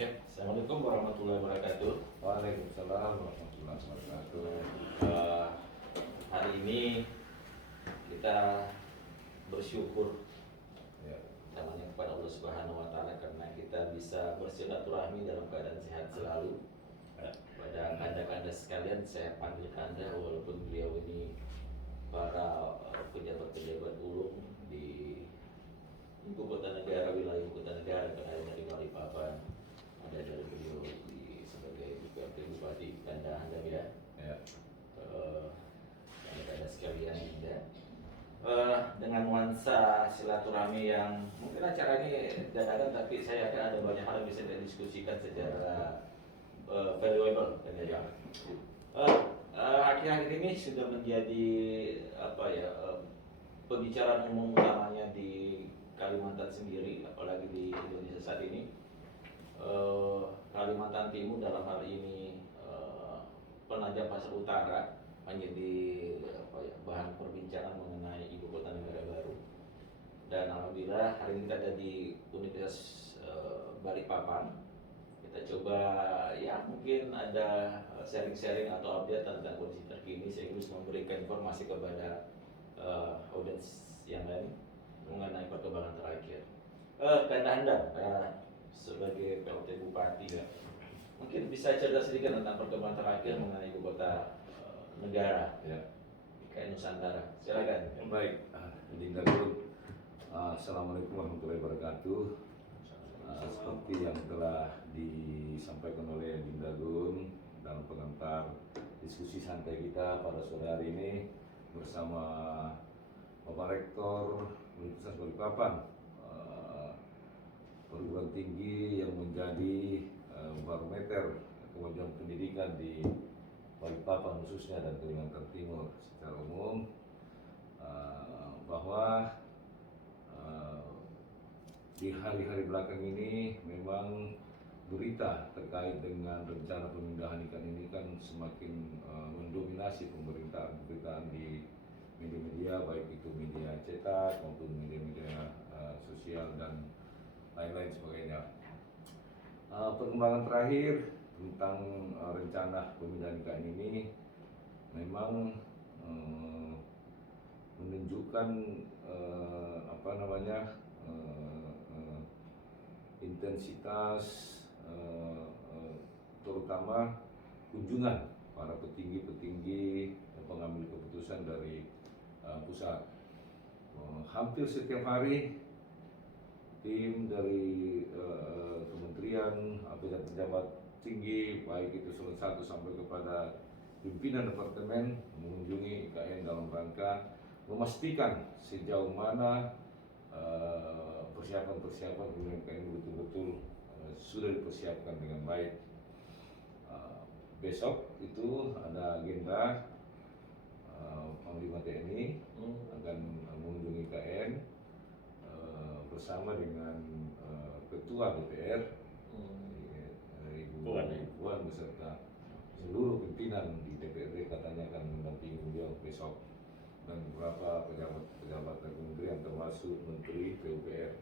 Ya, Assalamualaikum warahmatullahi wabarakatuh. Waalaikumsalam warahmatullahi wabarakatuh. Eh, Hari ini kita bersyukur Ya, namanya kepada Allah Subhanahu Wa Taala karena kita bisa bersilaturahmi dalam keadaan sehat selalu. Pada kanda-kanda sekalian, saya panggil kanda walaupun beliau ini para pejabat-pejabat ulung di ibu kota negara, wilayah ibu kota negara, ada di Balikpapan, ada dari beliau sebagai Bupati Kanda Handap ya. ya, Kanda sekalian ya. Dengan nuansa silaturahmi yang mungkin acara ini dadakan, tapi saya yakin ada banyak hal yang bisa didiskusikan secara valuable kan ya. Akhir-akhir ini sudah menjadi apa ya, pembicaraan umum utamanya di Kalimantan sendiri, apalagi di Indonesia saat ini. Kalimantan Timur dalam hal ini Penajam Pasar Utara menjadi apa ya, bahan perbincangan mengenai ibu kota negara baru. Dan alhamdulillah hari ini kita ada di Universitas Balikpapan. Kita coba ya mungkin ada sharing-sharing atau update tentang kondisi terkini sekaligus memberikan informasi kepada audiens yang lain mengenai perkembangan terakhir. Kanda Anda sebagai PLT Bupati ya, mungkin bisa cerita sedikit tentang perkembangan terakhir mengenai ibu kota negara ya. IKN Nusantara. Silakan. Baik, Dinda Guru. Assalamualaikum warahmatullahi wabarakatuh. Seperti yang telah disampaikan oleh Dinda Gun dalam pengantar diskusi santai kita pada sore hari ini bersama Bapak Rektor Universitas Balikpapan, perguruan tinggi yang menjadi barometer kemajuan pendidikan di Balikpapan khususnya dan Kalimantan Timur secara umum, bahwa di hari-hari belakang ini memang berita terkait dengan rencana pemindahan ikan ini kan semakin mendominasi pemberitaan di media-media, baik itu media cetak maupun media-media sosial dan lain-lain sebagainya. Perkembangan terakhir tentang rencana pemindahan IKN ini memang menunjukkan intensitas terutama kunjungan para petinggi-petinggi pengambil keputusan dari pusat. Hampir setiap hari tim dari kementerian, pejabat-pejabat tinggi, baik itu eselon 1 sampai kepada pimpinan departemen mengunjungi IKN dalam rangka memastikan sejauh mana persiapan-persiapan kemudian IKN betul-betul sudah dipersiapkan dengan baik. Besok itu ada agenda Panglima TNI akan mengunjungi IKN bersama dengan Ketua DPR Ibu Puan beserta seluruh pimpinan di DPRD katanya akan mendampingi beliau besok, dan beberapa pejabat dan kementerian termasuk Menteri PUPR.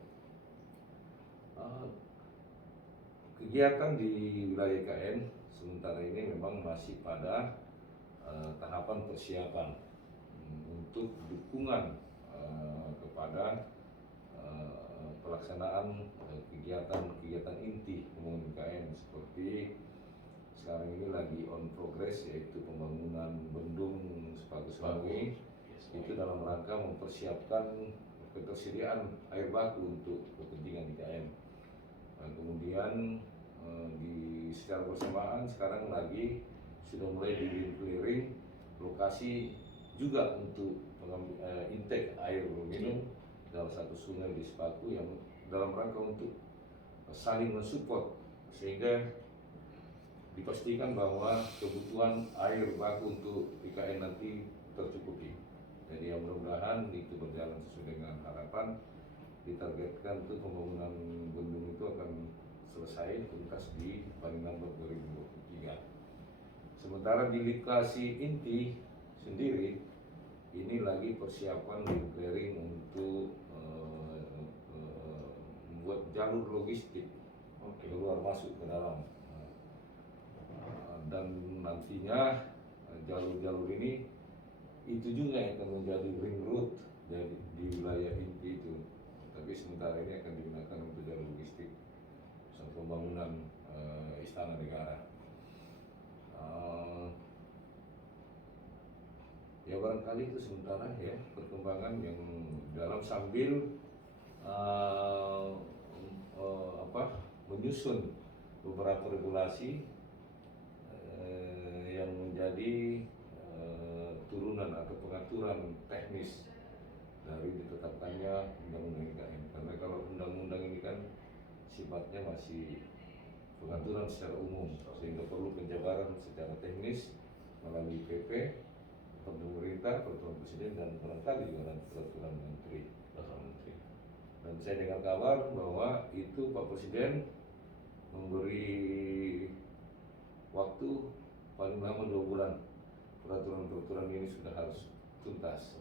Kegiatan di wilayah IKN sementara ini memang masih pada tahapan persiapan untuk dukungan kepada pelaksanaan kegiatan inti pembangunan IKN, seperti sekarang ini lagi on progress yaitu pembangunan bendung Sepaku Semanggi. Itu dalam rangka mempersiapkan ketersediaan air baku untuk kepentingan IKN. Kemudian secara bersamaan sekarang lagi sudah mulai di-clearing lokasi juga untuk intake air minum dalam satu sungai di Sepaku yang dalam rangka untuk saling mensupport sehingga dipastikan bahwa kebutuhan air baku untuk IKN nanti tercukupi. Jadi yang mudah-mudahan itu berjalan sesuai dengan harapan. Ditargetkan untuk pembangunan bendung itu akan selesai tuntas di paling lambat 2023. Sementara di lokasi inti sendiri ini lagi persiapan di clearing untuk membuat jalur logistik Oke. keluar masuk ke dalam. Dan nantinya jalur-jalur ini itu juga yang akan menjadi ring road di wilayah inti itu. Tapi sementara ini akan digunakan untuk jalur logistik soal pembangunan istana negara. Ya barangkali itu sementara ya perkembangan yang dalam sambil menyusun beberapa regulasi yang menjadi turunan atau pengaturan teknis dari ditetapkannya undang-undang IKN. Karena kalau undang-undang ini kan sifatnya masih pengaturan secara umum, sehingga perlu penjabaran secara teknis melalui PP, pemerintah, peraturan presiden, dan barangkali juga peraturan menteri. Dan saya dengar kabar bahwa itu Pak Presiden memberi waktu paling lama 2 bulan, peraturan-peraturan ini sudah harus tuntas.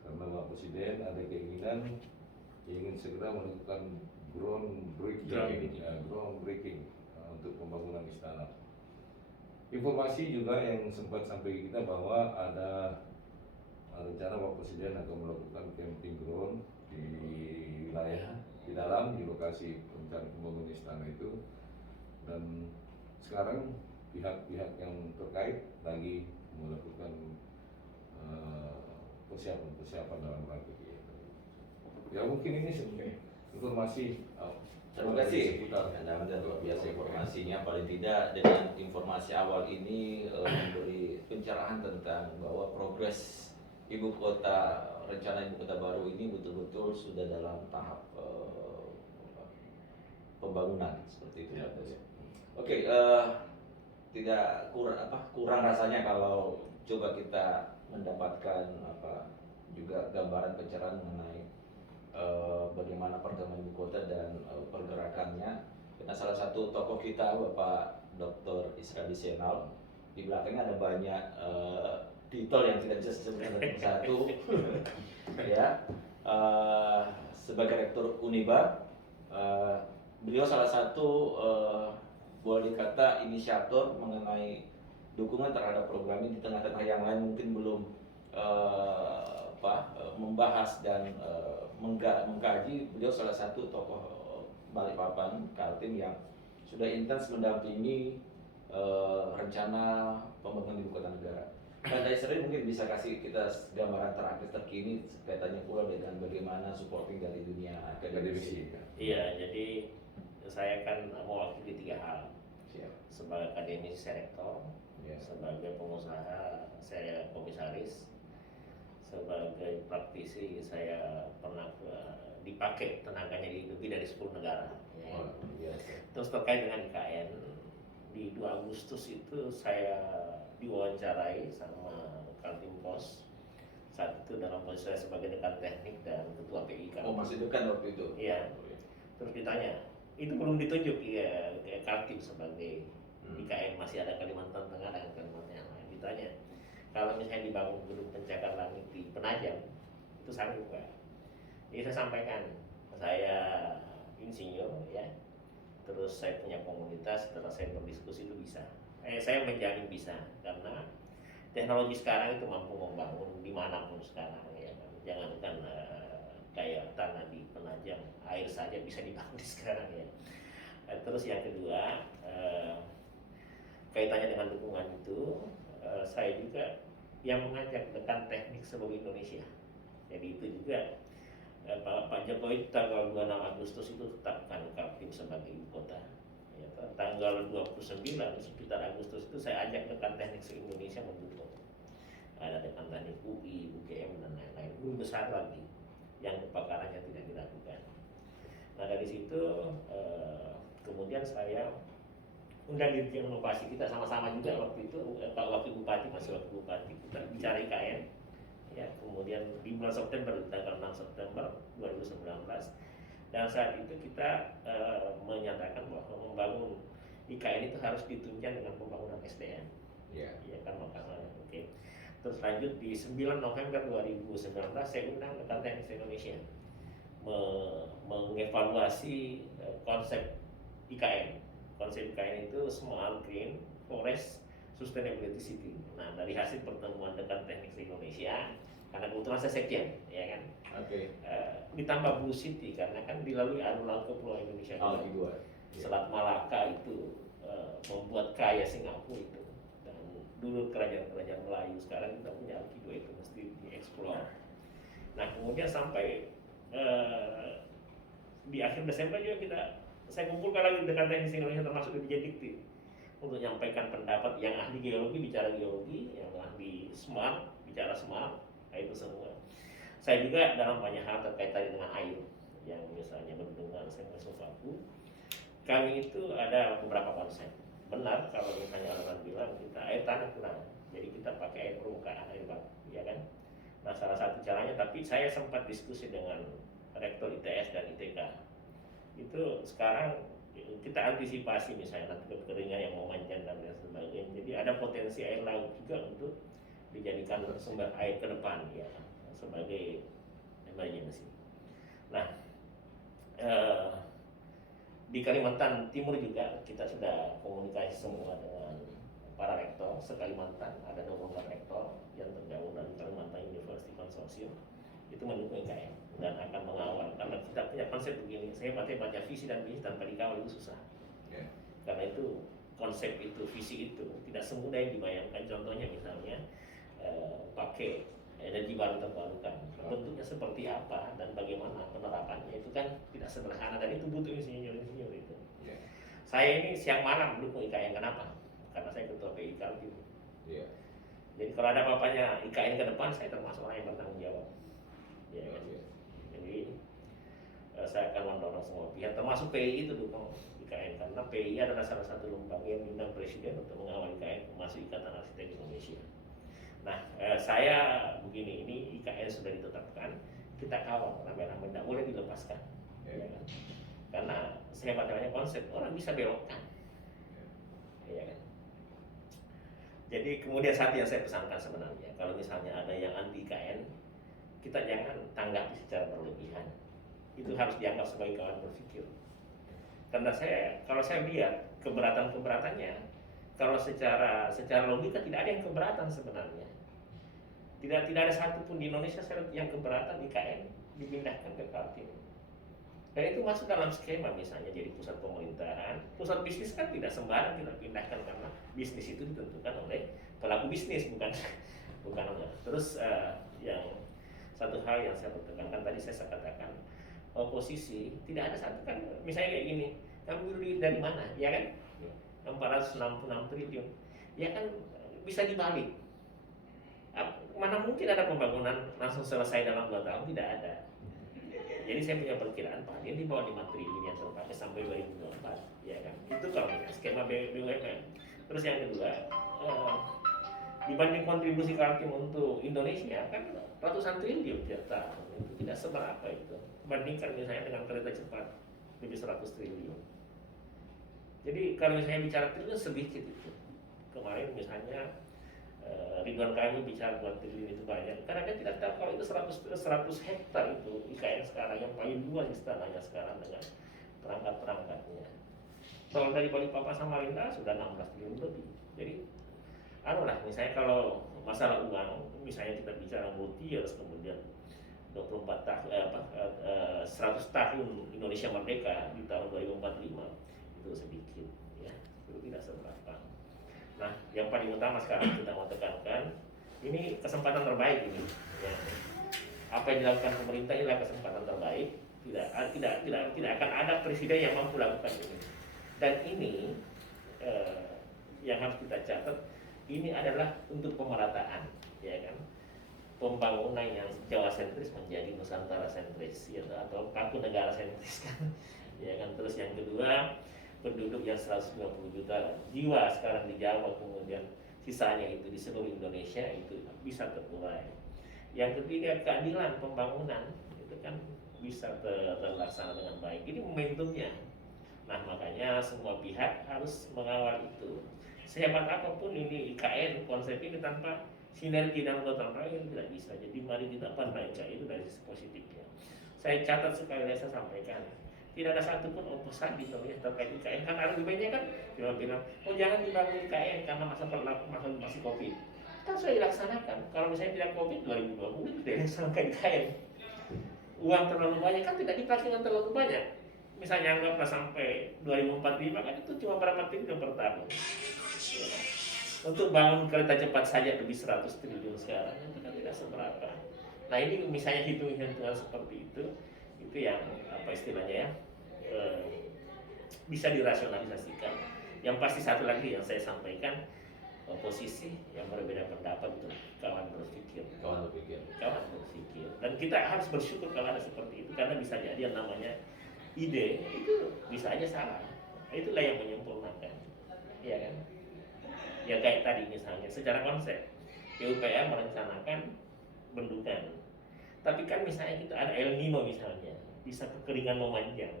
Karena Pak Presiden ada keinginan ingin segera melakukan groundbreaking untuk pembangunan istana. Informasi juga yang sempat sampai ke kita bahwa ada rencana Pak Presiden akan melakukan camping ground di wilayah di dalam di lokasi rencana pembangunan istana itu. Dan sekarang pihak-pihak yang terkait lagi melakukan persiapan dalam rangka itu. Ya mungkin ini sebenarnya informasi. Terima kasih Anda luar biasa informasinya. Paling tidak dengan informasi awal ini memberi pencerahan tentang bahwa progres rencana ibu kota baru ini betul-betul sudah dalam tahap pembangunan seperti itu ya. Oke, tidak kurang rasanya kalau coba kita mendapatkan juga gambaran pencerahan mengenai bagaimana perkembangan ibu kota dan pergerakannya. Karena salah satu tokoh kita Bapak Dr. Isradi Senal, di belakangnya ada banyak titel yang tidak bisa disebutkan satu ya. Sebagai rektor Uniba, beliau salah satu boleh dikata inisiator mengenai dukungan terhadap program ini, di tengah-tengah yang lain mungkin belum membahas dan mengkaji. Beliau salah satu tokoh Balikpapan Kaltim yang sudah intens mendampingi rencana pembangunan ibu kota negara. Dan dari sering mungkin bisa kasih kita gambaran terkini kaitannya pula dengan bagaimana supporting dari dunia akademisi. Iya, jadi saya kan mewakili 3 hal. Siap. Sebagai akademisi saya rektor, sebagai pengusaha saya komisaris, sebagai praktisi saya pernah dipakai tenaganya di lebih dari 10 negara. Terus terkait dengan IKN, di 2 Agustus itu saya diwawancarai sama Kaltim Pos. Saat itu dalam posisi saya sebagai dekan teknik dan ketua PI. Masih dekan waktu itu? Iya. Terus ditanya, itu belum ditunjuk ya Kaltim sebagai IKN, masih ada Kalimantan Tengah dan Kalimantan yang lain. Ditanya, kalau misalnya dibangun gedung pencakar langit di Penajam, itu sanggup nggak? Jadi saya sampaikan, saya insinyur ya, terus saya punya komunitas, setelah saya berdiskusi itu bisa. Saya menjamin bisa, karena teknologi sekarang itu mampu membangun dimanapun sekarang ya. Jangankan kayak tanah di Penajam, air saja bisa dibangun sekarang ya. Terus yang kedua, kaitannya dengan dukungan itu, saya juga yang mengajak dekan teknik seluruh Indonesia. Jadi itu juga Pak Jokowi tanggal 26 Agustus itu tetapkan Kaltim sebagai ibu kota. Ya, tanggal 29 sekitar Agustus itu saya ajak dekan teknik se-Indonesia mendukung. Ada dekan teknik UI, UGM dan lain-lain. Lebih besar lagi yang kebakarannya tidak dilakukan. Nah dari situ kemudian saya undang Dirjen Inovasi kita sama-sama juga waktu itu, waktu Bupati, masih waktu Bupati, kita bicara IKN. Ya, kemudian di bulan September, tanggal 6 September 2019, dan saat itu kita menyatakan bahwa membangun IKN itu harus ditunjang dengan pembangunan SDM. Ya kan, makanya oke. Terus lanjut di 9 November 2019 saya undang dekan teknik Indonesia mengevaluasi konsep IKN. Konsep IKN itu Smart Green Forest Sustainability City. Nah, dari hasil pertemuan dekan teknik Indonesia, karena kebetulan saya sekjen, ya kan, Oke. ditambah Blue City karena kan dilalui alur laut Kepulauan Indonesia. Alki 2. Selat Malaka itu membuat kaya Singapura itu, dan dulu kerajaan-kerajaan Melayu, sekarang kita punya Alki 2 itu mesti dieksplor. Nah, kemudian sampai di akhir Desember juga saya kumpulkan lagi dengan teknis Indonesia termasuk di Dikti untuk menyampaikan pendapat yang ahli geologi bicara geologi, yang ahli smart bicara smart, itu semua. Saya juga dalam banyak hal terkait dengan air, yang misalnya bendungan, sungai, Supaku. Kami itu ada beberapa konsep. Benar kalau misalnya orang bilang kita air tanah kurang, jadi kita pakai air permukaan, air baku, ya kan? Nah, salah satu caranya, tapi saya sempat diskusi dengan rektor ITS dan ITK. Itu sekarang kita antisipasi misalnya nanti kekeringan yang memanjang dan lain sebagainya. Jadi ada potensi air laut juga untuk dijadikan sumber air ke depan, ya, sebagai emergency. Nah, di Kalimantan Timur juga kita sudah komunikasi semua dengan para rektor se-Kalimantan. Ada 24 rektor yang tergabung dari Kalimantan University Consortium, itu mendukung IKN dan akan mengawal, karena kita punya konsep begini. Saya baca visi dan misi tanpa dikawal itu susah, karena itu konsep itu, visi itu tidak semudah yang dibayangkan. Contohnya misalnya pakai energi baru terbarukan, bentuknya seperti apa dan bagaimana penerapannya, itu kan tidak sederhana dan itu butuh insinyur itu. Saya ini siang malam mendukung IKN. Kenapa? Karena saya ketua PI Kaltim. Jadi kalau ada apa-apanya IKN ke depan, saya termasuk orang yang bertanggung jawab. Jadi saya akan mendorong semua pihak, termasuk PI itu dukung IKN, karena PI adalah salah satu lembaga yang diundang Presiden untuk mengawal IKN masuk Ikatan Arsitek Indonesia. Nah, saya begini, ini IKN sudah ditetapkan, kita kawal rame-rame, tidak boleh dilepaskan, ya kan? Karena saya baca konsep orang bisa belokkan, ya kan? Jadi kemudian satu yang saya pesankan sebenarnya, kalau misalnya ada yang anti IKN, kita jangan tanggapi secara berlebihan. Itu harus dianggap sebagai kawan berpikir. Karena kalau saya lihat keberatan-keberatannya, kalau secara logika tidak ada yang keberatan sebenarnya. Tidak ada satupun di Indonesia yang keberatan IKN dipindahkan ke Kaltim. Dan itu masuk dalam skema misalnya jadi pusat pemerintahan, pusat bisnis kan tidak sembarang kita pindahkan, karena bisnis itu ditentukan oleh pelaku bisnis, bukan. Terus yang satu hal yang saya pertekankan tadi, saya katakan oposisi tidak ada satu kan, misalnya kayak gini, kamu duit dari mana, ya kan? 466 triliun, ya kan bisa dibalik. Mana mungkin ada pembangunan langsung selesai dalam 2 tahun, tidak ada. Jadi saya punya perkiraan paling di bawah 5 triliun yang terpakai sampai 2024, ya kan? Itu kalau skema BUMN. Terus yang kedua, dibanding kontribusi Kaltim untuk Indonesia kan ratusan triliun tiap tahun, itu tidak seberapa itu. Bandingkan misalnya dengan kereta cepat lebih 100 triliun. Jadi kalau misalnya bicara triliun sedikit itu. Kemarin misalnya Ridwan Kamil bicara 2 triliun itu banyak, karena dia tidak tahu kalau itu 100 hektar itu IKN sekarang yang paling luas istananya sekarang dengan perangkat-perangkatnya. Tol dari Balikpapan Samarinda sudah 16 triliun lebih. Jadi misalnya kalau masalah uang, misalnya kita bicara multi-years, kemudian 24 tahun 100 tahun Indonesia merdeka di tahun 2045, itu sedikit, ya, itu tidak seberapa. Nah, yang paling utama sekarang kita mau tekankan, ini kesempatan terbaik ini, ya. Apa yang dilakukan pemerintah inilah kesempatan terbaik. Tidak akan ada presiden yang mampu lakukan ini. Dan ini yang harus kita catat, ini adalah untuk pemerataan, ya kan? Pembangunan yang Jawa sentris menjadi Nusantara sentris, ya, atau kaku negara sentris kan, ya kan. Terus yang kedua, penduduk yang 150 juta jiwa sekarang di Jawa, kemudian sisanya itu di seluruh Indonesia, itu bisa terurai. Yang ketiga, keadilan pembangunan itu kan bisa terlaksana dengan baik. Ini momentumnya. Nah, makanya semua pihak harus mengawal itu. Sehebat apapun ini IKN, konsep ini tanpa sinergi dan gotong royong tidak bisa. Jadi mari kita pandai itu dari sisi positifnya. Saya catat sekali lagi, saya sampaikan, Tidak ada satupun oposan di Indonesia terkait IKN. Kan ada banyak kan cuma bilang, oh jangan dibangun IKN karena masih COVID. Kan sudah dilaksanakan. Kalau misalnya tidak COVID 2020 tidak dilaksanakan IKN. Uang terlalu banyak kan tidak dipakai terlalu banyak. Misalnya anggaplah sampai 2045 kan itu cuma berapa triliun per tahun. Ya. Untuk bangun kereta cepat saja lebih 100 triliun sekarang itu kan tidak seberapa. Nah ini misalnya hitung-hitungan seperti itu yang apa istilahnya ya bisa dirasionalisasikan. Yang pasti satu lagi yang saya sampaikan, posisi yang berbeda pendapat itu kawan berpikir. Dan kita harus bersyukur kalau ada seperti itu karena bisa jadi yang namanya ide itu bisa aja salah. Itulah yang menyempurnakan, ya kan? Ya kayak tadi misalnya secara konsep PUPR merencanakan bendungan, tapi kan misalnya kita ada El Nino misalnya, bisa kekeringan memanjang,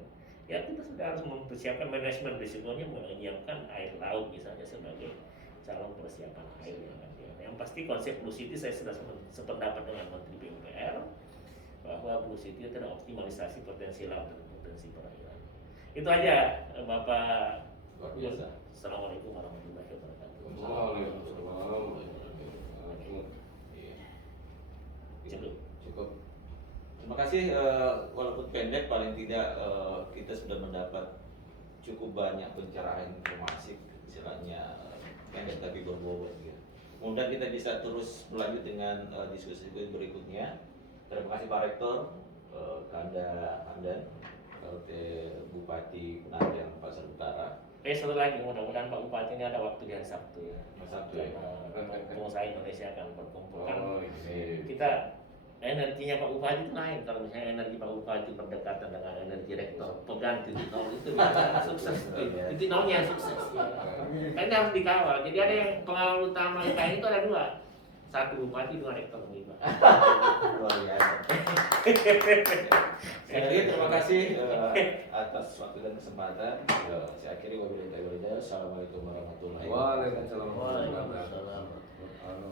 ya kita sudah harus mempersiapkan manajemen risikonya, menyiapkan air laut misalnya sebagai calon persiapan air yang akan diambil. Yang pasti konsep Blue City saya sudah sependapat dengan Menteri PUPR bahwa Blue City itu adalah optimalisasi potensi laut dan potensi perairan. Itu aja Bapak. Luar biasa. Assalamualaikum warahmatullahi wabarakatuh. Waalaikumsalam. Cukup. Terima kasih. Walaupun pendek, paling tidak kita sudah mendapat cukup banyak pencerahan informasi, istilahnya pendek tapi berbobot. Gitu. Mudah kita bisa terus berlanjut dengan diskusi berikutnya. Terima kasih Pak Rektor, Kanda Hamdan, RT Bupati Penajam Pasar Utara. Satu lagi, mudah-mudahan Pak Bupati ini ada waktu di hari Sabtu ya. Sabtu ya. Pengusaha Indonesia akan berkumpul kan. Ini Kita energinya Pak Bupati itu lain. Kalau misalnya energi Pak Bupati berdekatan dengan energi rektor pegang titik nol itu bisa sukses. Titik nolnya sukses. Kan harus dikawal. Jadi ada yang pengawal utama IKN itu ada dua. Satu bupati, dua rektor lima. Luar biasa. Jadi terima kasih atas waktu dan kesempatan. Saya akhiri wabillahi taufiq wal hidayah. Assalamualaikum warahmatullahi wabarakatuh. Waalaikumsalam. Waalaikumsalam. Anu.